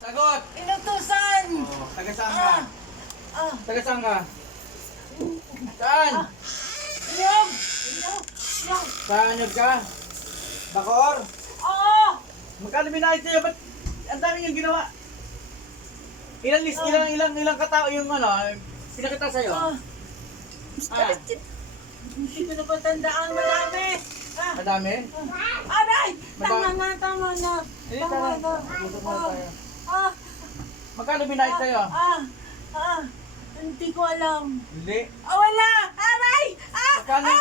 Sagot! Inutusan! Oh, taga saan ka? Taga saan ka? Saan? Inyog! Saan yun ka? Bakor? Oo! Magkano binayad sa'yo? Ba't ang dami niyong ginawa? Ilang katao yung pinakita sa'yo? Hindi ko na ba tandaan, madami! Madami? Aray! Madami. Tama na! Hindi, Tama tara. na! Usap muna tayo. Ah! Magkano binayad sa'yo? Hindi ko alam. Hindi. Wala! Aray! Magkano?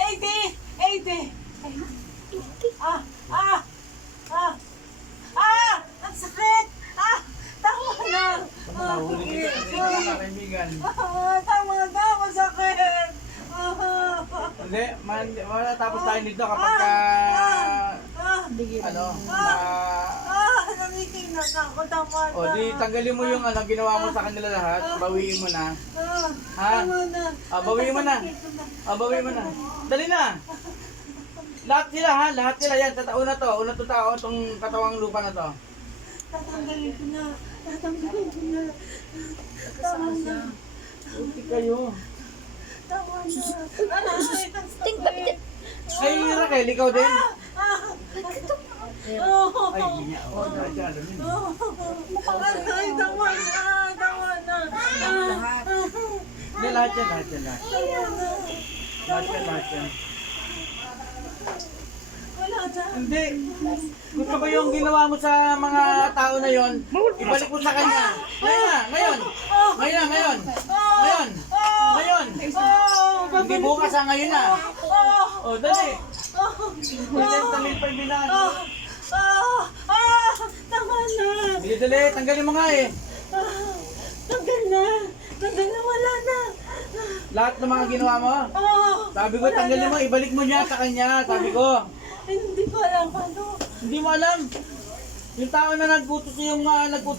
80! 80! Ang sakit! Tama na! Mahuli kita sa kaibigan. Tama na! Masakit! Hindi, tapos tayo dito kapag Namiting na ako. Tama na. o di tanggalin mo yung ginawa mo sa kanila lahat, bawiin mo na. Ha? Tama na. Bawiin mo na. Bawiin mo na. Dali na. Lahat sila yan sa taon na to. Una to tao, itong katawang lupa na to. Tatanggalin ko na. Tama na. Buti kayo. Tama na. Sakit. Ay, Raquel, ikaw din? Ay, Oh. hindi niya. O, alam yun. Ay, tama na. Hindi, lahat yan. Lahat yan. Wala na. Hindi. Gusto ko yung ginawa mo sa mga tao na yon, ibalik mo sa kanya. Ngayon. Hindi bukas ngayon na. O, dali. Dali pa yung bilang. Tama na. Dali, tanggalin mo nga eh. Tanggal na, wala na. Lahat ng mga ginawa mo. Sabi ko, tanggalin mo, ibalik mo niya sa kanya. Sabi ko. Hindi ko alam ano. Hindi mo alam. Yung tao na nagputo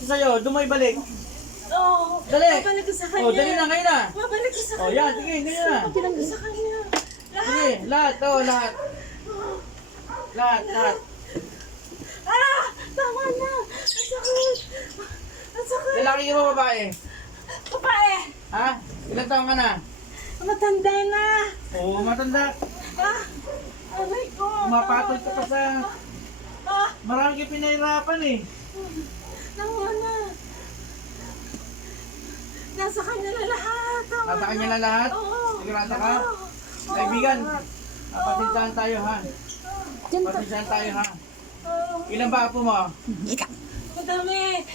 sa'yo, doon mo ibalik. Dali. Babalik ko sa kanya. O, dali na, ngayon na. Babalik ko sa kanya. O, yan, sige, ngayon na. Babalik ko sa kanya. Sige, lahat. Lahat. Tama na. Ang sakit. Lalaki ka ba babae? Babae. Ha? Ilan taon ka na? Matanda na. Oo, matanda. Aray ko. Umapatol ka pa sa... Marami ka pinahirapan eh. Tama na. Nasa kanya na lahat. Nasa kanya na lahat? Oo. Sigurado ka? Kaibigan, pasensyahan tayo ha. Pasensyahan tayo ha. Ilan ba apo mo? Madami.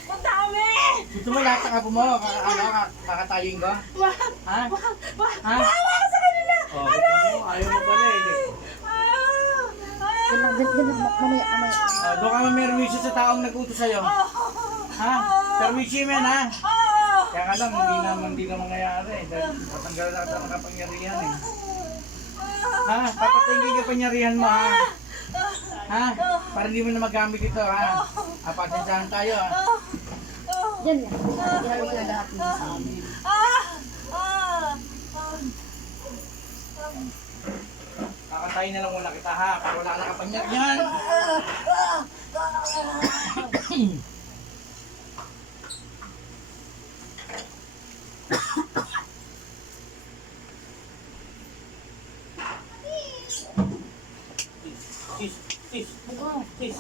Gusto mo lahat ng apo mo? Kakatayin ko? Ha? Ha? Bawa ka sa kanila. Oh, ayaw mo pala eh. Mamaya. Doon ka mamerwisyo sa taong nag-utos sa'yo. Ha? Perwisyo mo yan ha? Kaya ka lang, hindi na mangyayari. Dahil patanggal na ata ng kapangyarihan eh. Ha? Papatingin ka pangyarihan mo ha? Ha? Para hindi mo na magamit ito ha? Pasensyahan tayo ha? Yan. Ginagawa na lahat ng sa amin. Kakatayin na lang muna kita ha? Para wala ka na kapangyarihan. Sis.